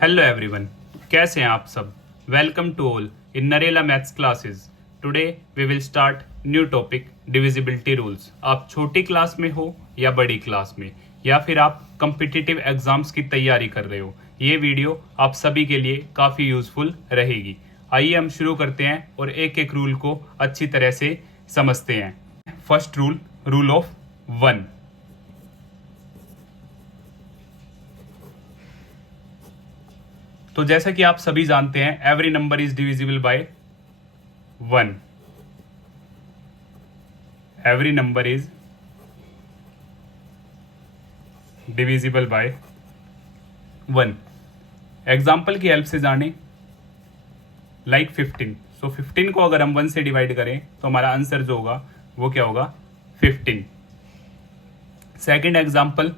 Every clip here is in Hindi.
हेलो एवरीवन, कैसे हैं आप सब। Welcome to all in Narela maths classes. Today we will start new topic divisibility rules. आप छोटी क्लास में हो या बड़ी क्लास में, या फिर आप कम्पिटिटिव एग्जाम्स की तैयारी कर रहे हो, ये वीडियो आप सभी के लिए काफ़ी यूजफुल रहेगी। आइए हम शुरू करते हैं और एक एक रूल को अच्छी तरह से समझते हैं। First rule, rule of 1। तो जैसा कि आप सभी जानते हैं, every number is divisible by 1। Every number is divisible by 1। Example की हेल्प से जाने, लाइक 15। सो 15 को अगर हम 1 से डिवाइड करें तो हमारा आंसर जो होगा वो क्या होगा, 15। Second example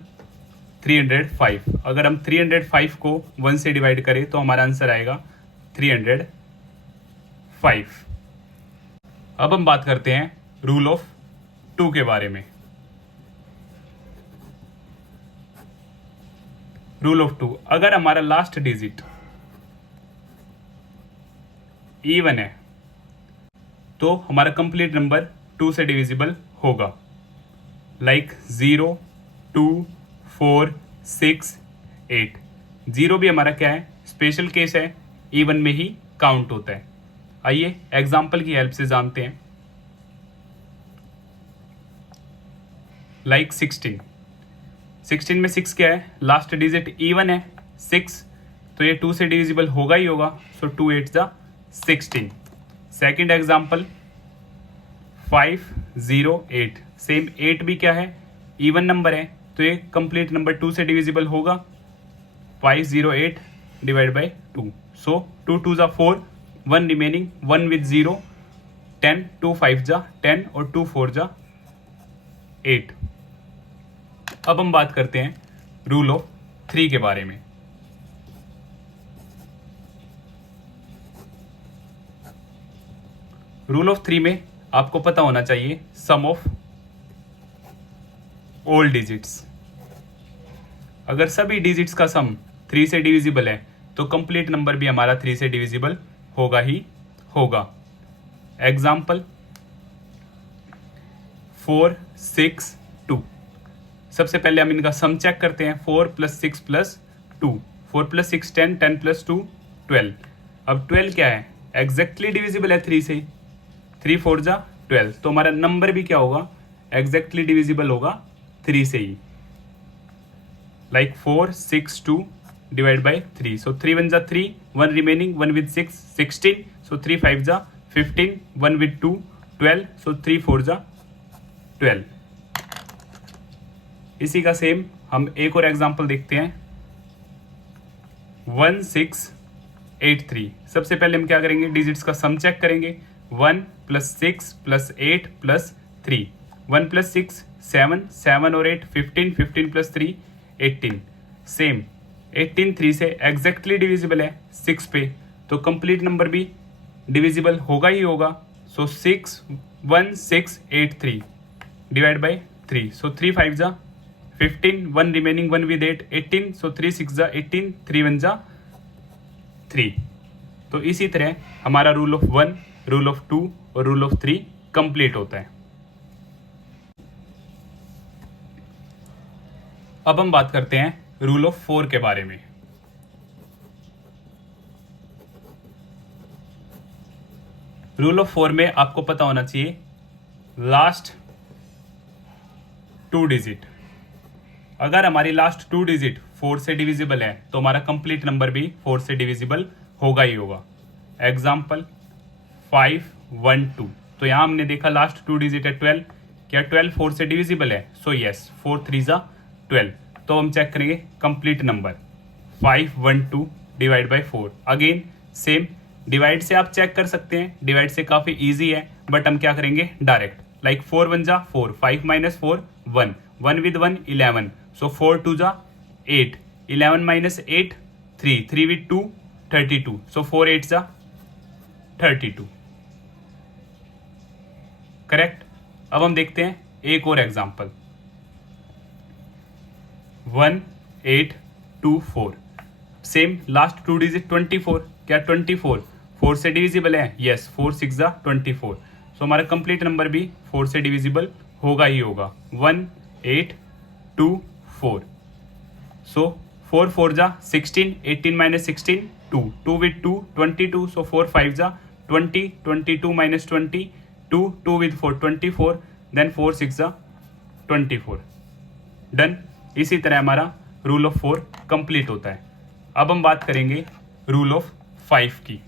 305। अगर हम 305 को 1 से डिवाइड करें तो हमारा आंसर आएगा 305। अब हम बात करते हैं रूल ऑफ 2 के बारे में। रूल ऑफ 2, अगर हमारा लास्ट डिजिट इवन है तो हमारा कंप्लीट नंबर 2 से डिविजिबल होगा। लाइक 0, 2, 4, 6, 8। 0 भी हमारा क्या है, स्पेशल केस है, इवन में ही काउंट होता है। आइए एग्जाम्पल की हेल्प से जानते हैं। लाइक 16। 16 में 6 क्या है, लास्ट डिजिट इवन है 6, तो ये 2 से डिविजिबल होगा ही होगा। सो 2 8 जा 16। Second example 508। सेम 8 भी क्या है, इवन नंबर है, तो ये कंप्लीट नंबर 2 से डिविजिबल होगा। 508 डिवाइड बाई 2। सो 2 2 जा 4, 1 रिमेनिंग, 1 विद 0, 10, 2 5 जा 10 और 2 4 जा 8। अब हम बात करते हैं रूल ऑफ 3 के बारे में। रूल ऑफ 3 में आपको पता होना चाहिए सम ऑफ ऑल डिजिट्स। अगर सभी डिजिट्स का सम 3 से डिविजिबल है तो कंप्लीट नंबर भी हमारा 3 से डिविजिबल होगा ही होगा। एग्जाम्पल 4, 6, 2। सबसे पहले हम इनका सम चेक करते हैं। 4 + 6 + 2, 4 + 6 10, 10 + 2 12। अब 12 क्या है, एग्जैक्टली डिविजिबल है 3 से, 3 4 जा 12, तो हमारा नंबर भी क्या होगा, एग्जैक्टली डिविजिबल होगा 3 से ही। Like 4, 6, 2 divide by 3। सो 3 1 जा 3, 1 रिमेनिंग, 1 विद 6 16। सो 3 5 जा 15, 1 विद 2 12। सो 3 4 जा 12। इसी का सेम हम एक और एग्जांपल देखते हैं। 1 6 8 3। सबसे पहले हम क्या करेंगे, डिजिट्स का सम चेक करेंगे। 1 + 6 + 8 + 3। 1 + 6 7, 7 और 8 15, 15 + 3 18। सेम 18 3 से एग्जैक्टली डिविजिबल है 6 पे, तो कंप्लीट नंबर भी डिविजिबल होगा ही होगा। सो 6 1 6 8 3 डिवाइड बाई 3। सो 3 5 जा 15, 1 रिमेनिंग, 1 विद 8 18। सो 3 6 जा 18, 3 1 जा 3। तो इसी तरह हमारा रूल ऑफ 1, रूल ऑफ 2 और रूल ऑफ 3 कंप्लीट होता है। अब हम बात करते हैं रूल ऑफ 4 के बारे में। रूल ऑफ 4 में आपको पता होना चाहिए लास्ट 2 डिजिट। अगर हमारी लास्ट 2 डिजिट 4 से डिविजिबल है तो हमारा कंप्लीट नंबर भी 4 से डिविजिबल होगा ही होगा। एग्जाम्पल 5 1 2। तो यहां हमने देखा लास्ट 2 डिजिट है 12। क्या 12 4 से डिविजिबल है? सो यस, 4 3 जा 12। तो हम चेक करेंगे complete number 5 1 2 divide by 4। Again same, divide से आप चेक कर सकते हैं, डिवाइड से काफी इजी है, बट हम क्या करेंगे डायरेक्ट। लाइक 4 1 जा 4, 5 - 4 1, 1 विद 1 11। सो 4 2 जा 8, 11 - 8 3, 3 विद 2 32। सो 4 8 जा 32। करेक्ट। अब हम देखते हैं एक और एग्जांपल 1 8 2 4। सेम लास्ट 2 डिजिट 24, क्या 24 4 से डिविजिबल है? यस, 4 6 जा 24। सो हमारा कंप्लीट नंबर भी 4 से डिविजिबल होगा ही होगा। 1 8 2 4। सो 4 4 जा 16, 18 माइनस 16 2, 2 विथ 2 22, सो 4 5 जा 20, 22 माइनस 20 2, 2 विथ 4 24, देन 4 6 जा 24। डन। इसी तरह हमारा रूल ऑफ 4 कंप्लीट होता है। अब हम बात करेंगे रूल ऑफ 5 की।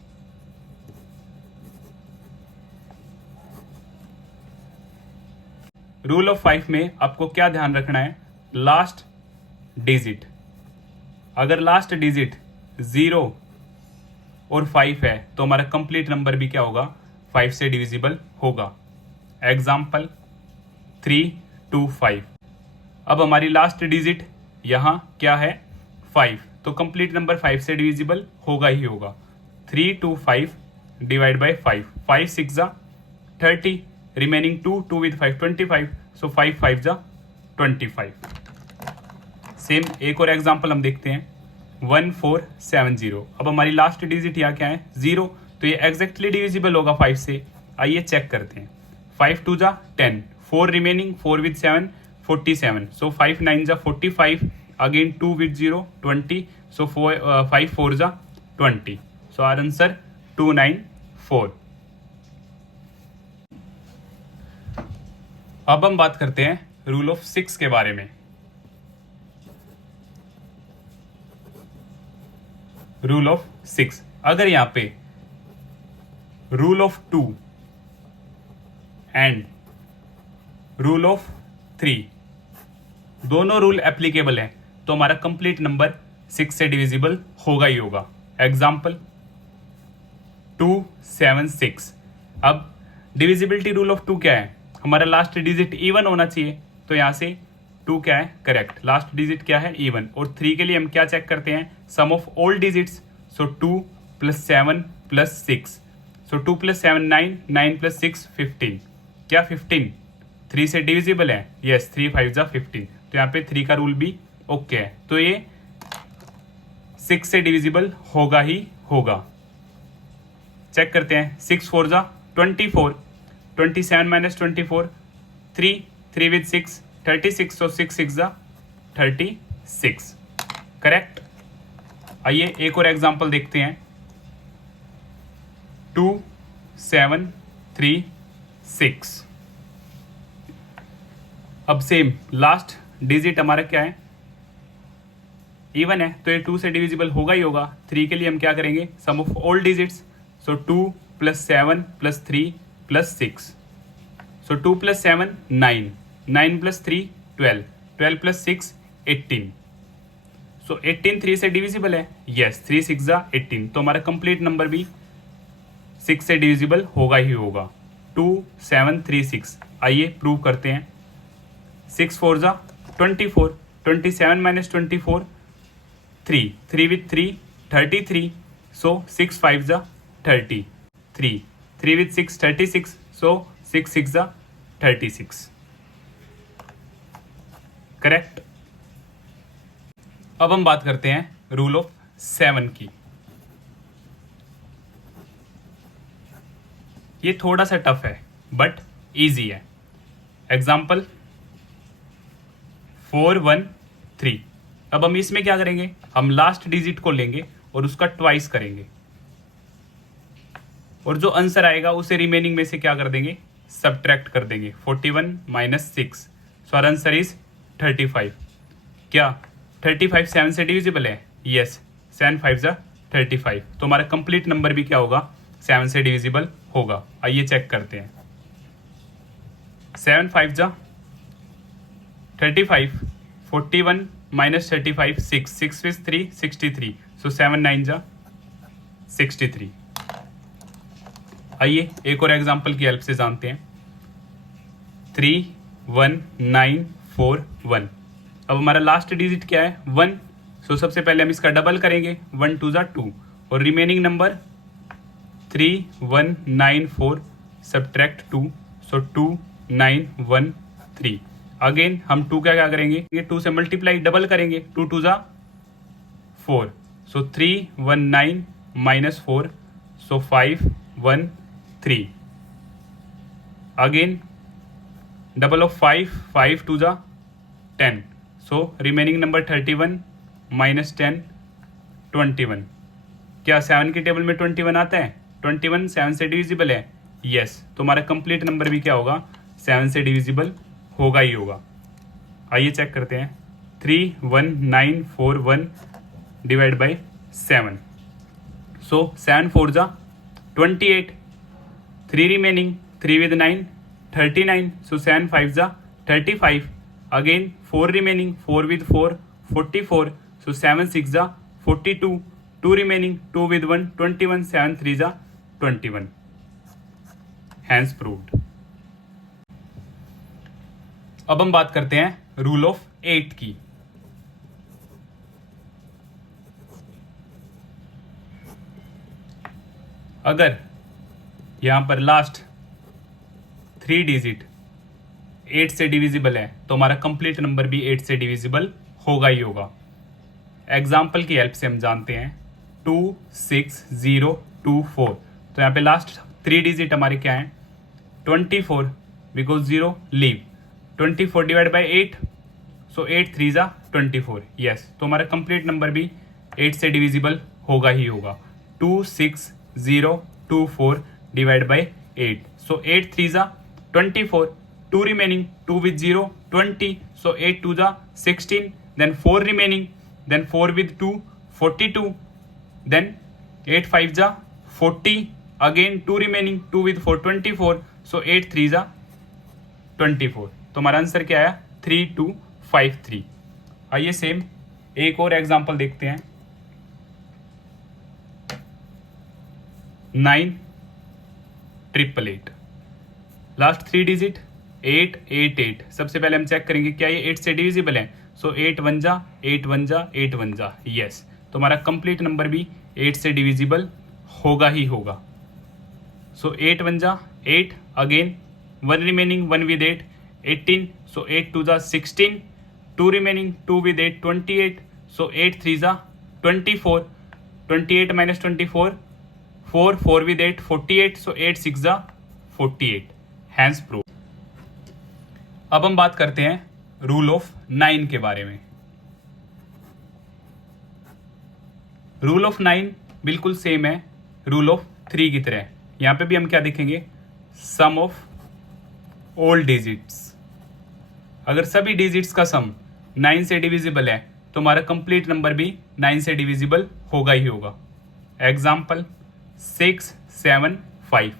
रूल ऑफ 5 में आपको क्या ध्यान रखना है? लास्ट डिजिट, अगर लास्ट डिजिट 0 और 5 है तो हमारा कंप्लीट नंबर भी क्या होगा? 5 से डिविजिबल होगा। एग्जाम्पल 3 2 5। अब हमारी लास्ट डिजिट यहां क्या है? 5, तो कंप्लीट नंबर 5 से डिविजिबल होगा ही होगा। 3 2 5 डिवाइड बाई 5, 5 6 जा 30, रिमेनिंग 2, 2 विथ 5 25, सो 5 5 जा 25। सेम एक और एग्जांपल हम देखते हैं 1470। अब हमारी लास्ट डिजिट यहाँ क्या है? 0, तो ये एग्जैक्टली डिविजिबल होगा 5 से। आइए चेक करते हैं। 5 2 जा 10, 4 रिमेनिंग, 4 विथ 7 47, सो 5 9 जा 45, अगेन 2 विथ 0 20, सो 5 4 जा 20, सो आर आंसर 294। अब हम बात करते हैं रूल ऑफ 6 के बारे में। रूल ऑफ 6, अगर यहां पे rule of 2 and rule of 3 दोनों रूल एप्लीकेबल हैं तो हमारा कंप्लीट नंबर 6 से डिविजिबल होगा ही होगा। एग्जाम्पल 276। अब डिविजिबिलिटी रूल ऑफ 2 क्या है? हमारा लास्ट डिजिट इवन होना चाहिए, तो यहां से 2 क्या है? करेक्ट। लास्ट डिजिट क्या है? इवन। और 3 के लिए हम क्या चेक करते हैं? Sum of all digits, so 2 plus 7 plus 6, so 2 plus 7 9, 9 plus 6 15, क्या 15 3 से डिविजिबल है? यस, 3 5 जा 15, तो यहाँ पे 3 का रूल भी ओके है, तो ये 6 से डिविजिबल होगा ही होगा। चेक करते हैं। 6 4 जा 24, 27 माइनस 24 3, 3 विथ 6 36, सो 6 6 जा 36, करेक्ट। आइए एक और एग्जांपल देखते हैं। 2 7 3 6। अब सेम लास्ट डिजिट हमारा क्या है? इवन है, तो ये 2 से डिविजिबल होगा ही होगा। 3 के लिए हम क्या करेंगे? Sum of all digits, so 2 plus 7 plus 3 plus 6, so 2 plus 7 9, 9 plus 3 12, 12 plus 6 18, so 18 3 से डिविजिबल है? यस, 3 6 जा 18, तो हमारा कंप्लीट नंबर भी 6 से डिविजिबल होगा ही होगा। 2 7 3 6। आइए प्रूव करते हैं। 6 4 जा 24, 27 माइनस 24 3, 3 विथ 3 33, सो 6 5 जा 33, 3 विथ 6 36, सो 6 6 जा 36, करेक्ट। अब हम बात करते हैं रूल ऑफ 7 की। ये थोड़ा सा टफ है बट इजी है। एग्जाम्पल 4 1 3। अब हम इसमें क्या करेंगे? हम लास्ट डिजिट को लेंगे और उसका ट्वाइस करेंगे, और जो आंसर आएगा उसे रिमेनिंग में से क्या कर देंगे? सब्ट्रैक्ट कर देंगे। 41 minus 6, so our answer is 35। क्या 35 7 से डिविजिबल है? यस, 7 5 जा 35, तो हमारा कंप्लीट नंबर भी क्या होगा? 7 से डिविजिबल होगा। आइए चेक करते हैं। 7 5 जा 35, 41 माइनस 35 6, 6 with 3 63, सो 7 9 जा 63। आइए एक और एग्जांपल की हेल्प से जानते हैं। 3 1 9 4 1। अब हमारा लास्ट डिजिट क्या है? 1, सो सबसे पहले हम इसका डबल करेंगे। 1 2 जा 2, और रिमेनिंग नंबर 3 1 9 4 सब्ट्रैक्ट 2, सो 2 9 1 3। अगेन हम 2 क्या करेंगे? 2 से मल्टीप्लाई डबल करेंगे। 2 2 जा 4, सो 319 minus 4, so 513. Again double of 5, 5 to the 10, so remaining number 31 minus 10 21. क्या 7 की टेबल में 21 आता है? 21 7 से डिविजिबल है, यस। तो हमारा कंप्लीट नंबर भी क्या होगा? 7 से डिविजिबल होगा ही होगा। आइए चेक करते हैं। 31941 डिवाइड बाई 7, so 7 4 जा 28, 3 remaining, 3 with 9 39, so 7 5 जा 35, again 4 remaining, 4 with 4 44, so 7 6 जा 42, 2 remaining, 2 with 1 21, 7 3 जा 21, hence proved। अब हम बात करते हैं रूल ऑफ 8 की। अगर यहां पर लास्ट 3 डिजिट 8 से डिविजिबल है तो हमारा कंप्लीट नंबर भी 8 से डिविजिबल होगा ही होगा। एग्जाम्पल की हेल्प से हम जानते हैं 26024, तो यहाँ पे लास्ट 3 डिजिट हमारे क्या हैं? 24, because 0 leave, 24 divide by 8, so 8 3 जा 24, यस। तो हमारा कंप्लीट नंबर भी 8 से डिविजिबल होगा ही होगा। 26024 डिवाइड बाई 8, so 8 3 जा 24, 2 remaining, 2 with 0 20, so 8 2 जा 16, then 4 remaining, then 4 with 2 42, then 8 5 जा 40, again 2 remaining, 2 with 4 24, so 8 3 जा 24। तो हमारा आंसर क्या आया? 3253। आइए सेम एक और एग्जांपल देखते हैं। 9888, लास्ट 3 डिजिट 888। सबसे पहले हम चेक करेंगे क्या ये 8 से डिविजिबल है, सो 8 1 जा 8 1 जा 8 1 जा, यस। तो हमारा कंप्लीट नंबर भी 8 से डिविजिबल होगा ही होगा। सो 8 1 जा 8, अगेन 1 रिमेनिंग, 1 with 8 18, so 8 2 जा 16, 2 remaining, 2 with 8 28, so 8 3 जा 24, 28 minus 24 4, 4 with 8 48, so 8 6 जा 48, hence proof। अब हम बात करते हैं रूल ऑफ 9 के बारे में। रूल ऑफ 9 बिल्कुल सेम है रूल ऑफ 3 की तरह। यहां पे भी हम क्या देखेंगे? सम ऑफ ऑल डिजिट्स। अगर सभी डिजिट्स का सम 9 से डिविजिबल है तो हमारा कंप्लीट नंबर भी 9 से डिविजिबल होगा ही होगा। एग्जाम्पल 6 7 5।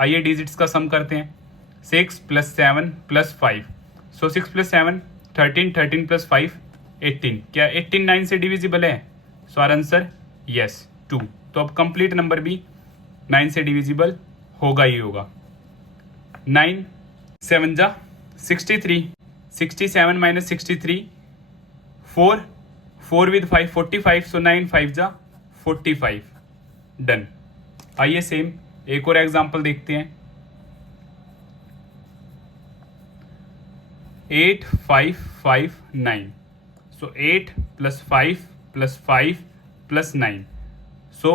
आइए डिजिट्स का सम करते हैं। 6 + 7 + 5, सो 6 + 7 13, 13 + 5 18। क्या 18 9 से डिविजिबल है? सो आर आंसर यस 2। तो अब कंप्लीट नंबर भी 9 से डिविजिबल होगा ही होगा। 9 7 जा 63, 67 minus 63 4, 4 with 5 45, so 9 5 जा 45, डन। आइए सेम एक और एग्जांपल देखते हैं। 8 5 5 9, so 8 + 5 + 5 + 9, so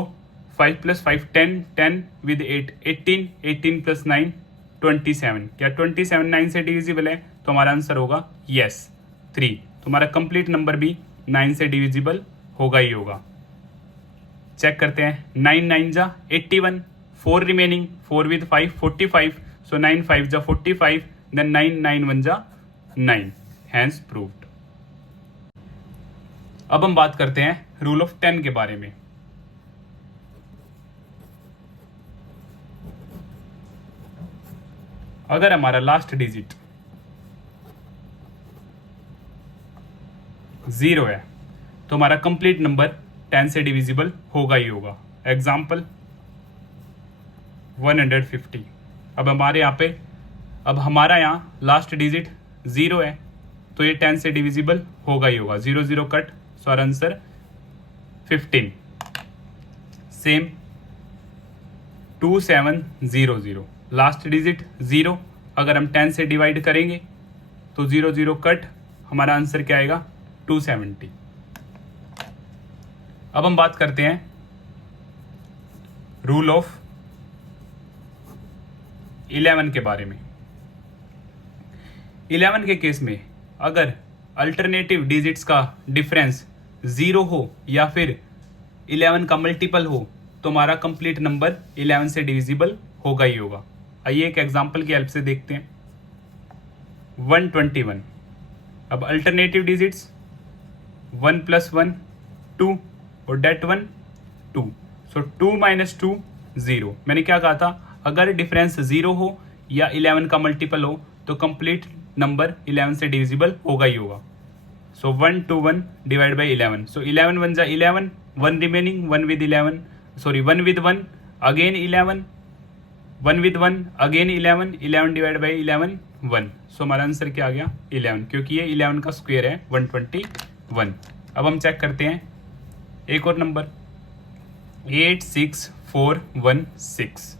5 + 5 10, 10 with 8 18, 18 + 9 27। क्या 27 9 से डिविजिबल है? तो हमारा आंसर होगा यस 3। तो हमारा कंप्लीट नंबर भी 9 से डिविजिबल होगा ही होगा। चेक करते हैं। 9 9 जा 81, 4 रिमेनिंग, 4 with 5 45, so 9 5 जा 45, then 9 9 1 जा 9, hence proved। अब हम बात करते हैं रूल ऑफ 10 के बारे में। अगर हमारा लास्ट डिजिट 0 है तो हमारा कंप्लीट नंबर 10 से डिविजिबल होगा ही होगा। एग्जाम्पल 150। अब हमारा यहाँ लास्ट डिजिट 0 है तो ये 10 से डिविजिबल होगा ही होगा। 0 0 cut, so our answer 15। Same 2700, last digit 0, अगर हम 10 से डिवाइड करेंगे तो 0 0 कट, हमारा आंसर क्या आएगा? 270। अब हम बात करते हैं रूल ऑफ 11 के बारे में। 11 के केस में अगर अल्टरनेटिव डिजिट्स का डिफरेंस 0 हो या फिर 11 का मल्टीपल हो तो हमारा कंप्लीट नंबर 11 से डिविजिबल होगा ही होगा। आइए एक एग्जांपल की हेल्प से देखते हैं। 121। अब अल्टरनेटिव डिजिट्स 1 + 1 2 और डेट 1 2। सो 2 - 2 0। मैंने क्या कहा था, अगर डिफरेंस 0 हो या 11 का मल्टीपल हो तो कंप्लीट नंबर 11 से डिविजिबल होगा ही होगा। सो 121 divide by 11। So 11 1 = 11, 1 remaining, 1 with 11, sorry 1 with 1 again 11, 1 with 1 again 11, 11 divide by 11 1। सो हमारा आंसर क्या आ गया 11, क्योंकि ये 11 का स्क्वायर है 121। अब हम चेक करते हैं एक और नंबर 86416।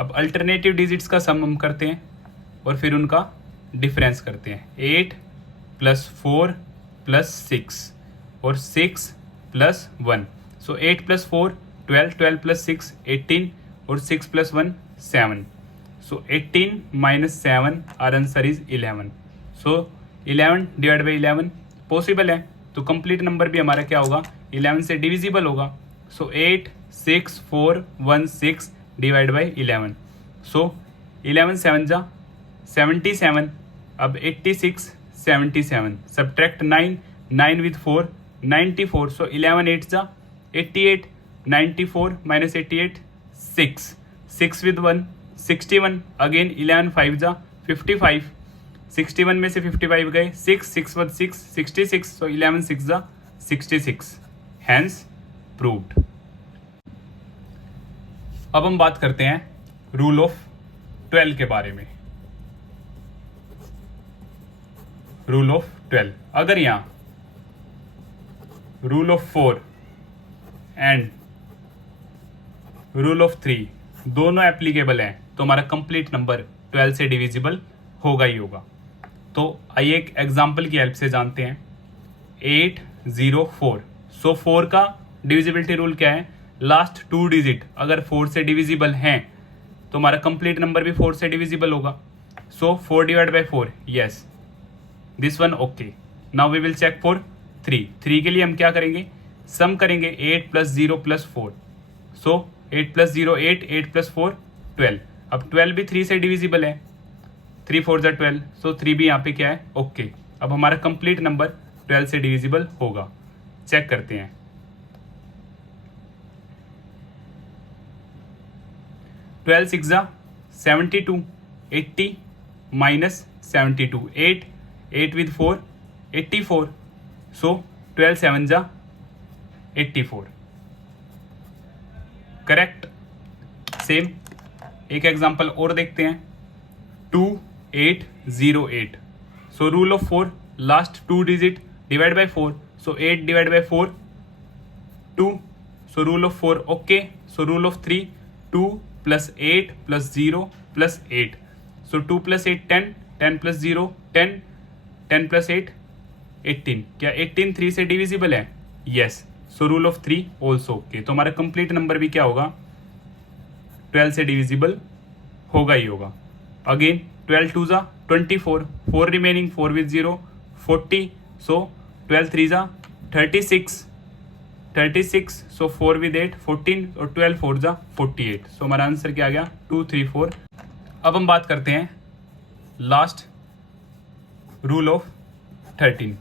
अब अल्टरनेटिव डिजिट्स का सम हम करते हैं और फिर उनका डिफरेंस करते हैं। 8 + 4 + 6 और 6 + 1। सो 8 + 4 12, 12 + 6 18 और 6 + 1 7। So 18 - 7 our answer is 11। So 11 divide by 11 possible है, तो कंप्लीट नंबर भी हमारा क्या होगा 11 से डिविजिबल होगा। सो 86416 डिवाइड बाई 11। सो 11 7 = 77। अब 86 77, subtract 9, 9 with 4 94। So 11 8 = 88, 94 - 88 6, 6 with 1 61, again 11 5 = 55, 61 में से 55 गए 6, 6 with 6 66। So 11 6 = 66, hence proved. अब हम बात करते हैं रूल ऑफ 12 के बारे में। रूल ऑफ 12, अगर यहां rule of 4 and rule of 3 दोनों एप्लीकेबल हैं तो हमारा कंप्लीट नंबर 12 से डिविजिबल होगा ही होगा। तो आइए एक एग्जांपल की हेल्प से जानते हैं। 804। सो 4 का डिविजिबिलिटी रूल क्या है, लास्ट 2 डिजिट अगर 4 से डिविजिबल हैं तो हमारा कंप्लीट नंबर भी 4 से डिविजिबल होगा। So 4 divide by 4, yes this one okay. Now we will check for 3 के लिए हम क्या करेंगे, सम करेंगे 8 + 0 + 4। सो 8 + 0 8, 8 + 4 12। अब 12 भी 3 से डिविजिबल है, 3 4 = 12। सो 3 भी यहाँ पे क्या है ओके। अब हमारा कंप्लीट नंबर 12 से डिविजिबल होगा। चेक करते हैं। 12 6 = 72, 80 - 72 8, 8 with 4 84। So 12 7 = 84, correct. सेम एक एग्जांपल और देखते हैं। 2808। So rule of 4 last 2 digit divide by 4। So 8 divide by 4 2। So rule of 4 okay. So rule of 3 2 + 8 + 0 + 8। सो 2 + 8 10, 10 + 0 10, 10 + 8 18। क्या 18 3 से डिविजिबल है, yes. So rule of 3 also okay. तो हमारा कंप्लीट नंबर भी क्या होगा 12 से डिविजिबल होगा ही होगा। Again 12 2 = 24, 4 remaining, 4 with 0 40। So 12 3 = 36, 36। So 4 with 8 14 और 12 4 = 48। सो हमारा आंसर क्या आ गया 2 3 4। अब हम बात करते हैं लास्ट रूल ऑफ 13।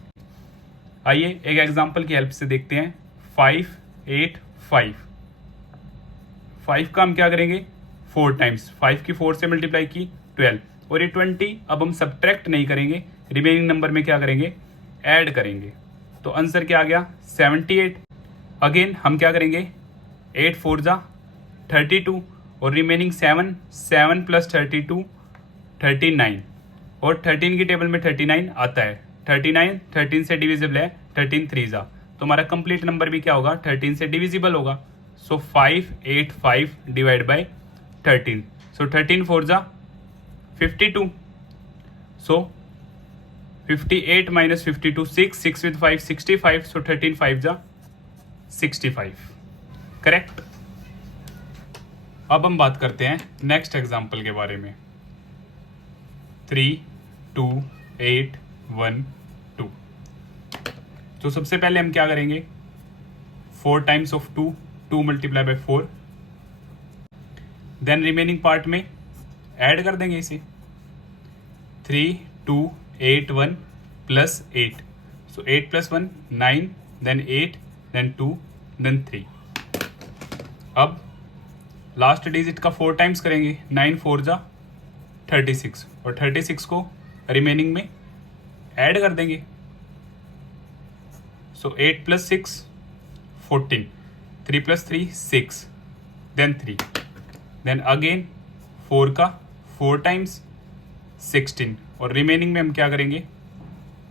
आइए एक एग्जांपल की हेल्प से देखते हैं। 5 8 5। 5 का हम क्या करेंगे 4 टाइम्स, 5 की 4 से मल्टीप्लाई की 12 और ये 20। अब हम सब्ट्रैक्ट नहीं करेंगे, रिमेनिंग नंबर में क्या करेंगे ऐड करेंगे। तो आंसर क्या आ गया 78। अगेन हम क्या करेंगे 8 4 = 32 और रिमेनिंग 7, 7 + 32 39 और 13 की टेबल में 39 आता है। 39 13 से डिविजिबल है, 13 3 = तो हमारा कंप्लीट नंबर भी क्या होगा 13 से डिविजिबल होगा। सो 585 divide by 13। So 13 4 = 52। So 58 - 52 6, 6 with 5 65। So 13 5 = 65। Correct. अब हम बात करते हैं नेक्स्ट एग्जाम्पल के बारे में। 3 2 8 1 2। तो सबसे पहले हम क्या करेंगे, 4 times of 2, 2 multiply by 4, then remaining part में ऐड कर देंगे इसे। 3 2 8 1 plus 8, so 8 plus 1 9, then 8, then 2, then 3। अब लास्ट डिजिट का 4 टाइम्स करेंगे, 9 4 जा 36, और 36 को रिमेनिंग में ऐड कर देंगे। So 8 plus 6 14, 3 plus 3 6, then 3, then again 4 का 4 टाइम्स 16, और रिमेनिंग में हम क्या करेंगे,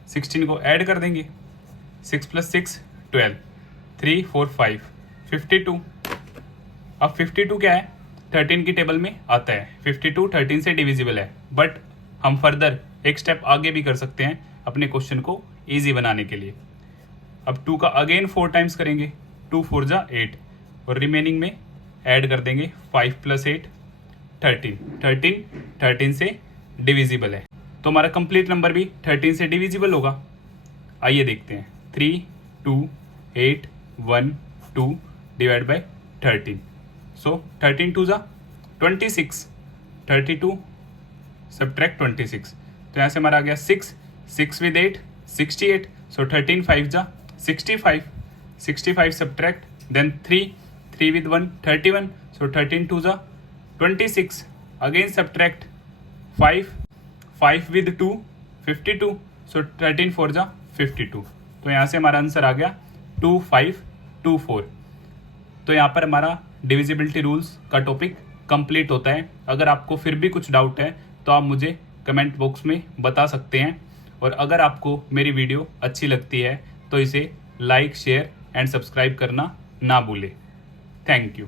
16 को ऐड कर देंगे। 6 प्लस 6 12, 3 4 5 52। अब 52 क्या है, 13 की टेबल में आता है। 52 13 से डिविजिबल है, बट हम फर्दर एक स्टेप आगे भी कर सकते हैं अपने क्वेश्चन को इजी बनाने के लिए। अब 2 का अगेन 4 टाइम्स करेंगे, 2 4 जा 8, और रिमेनिंग में ऐड कर देंगे 5 प्लस 8 13, 13 से डिविजिबल है, तो हमारा कंप्लीट नंबर भी 13 से डिविजिबल होगा। आइए देखते हैं। 3 2 8 1 2 डिवाइड बाय 13, सो 13 2 जा 26, 32 सब्ट्रैक्ट 26, तो यहाँ से हमारा आ गया 6, 6 विद 8 68, सो 13 5 जा 65, 65 सब्ट्रैक्ट, देन 3, 3 विद 1 31, सो 13 2 जा 26, अगेन सब्ट्रैक्ट 5, 5 विद 2 52, सो 13 4 जा 52, तो यहाँ से हमारा आंसर आ गया 2524। तो यहाँ पर हमारा डिविजिबिलिटी रूल्स का टॉपिक कंप्लीट होता है। अगर आपको फिर भी कुछ डाउट है तो आप मुझे कमेंट बॉक्स में बता सकते हैं, और अगर आपको मेरी वीडियो अच्छी लगती है तो इसे लाइक शेयर एंड सब्सक्राइब करना ना भूलें। Thank you.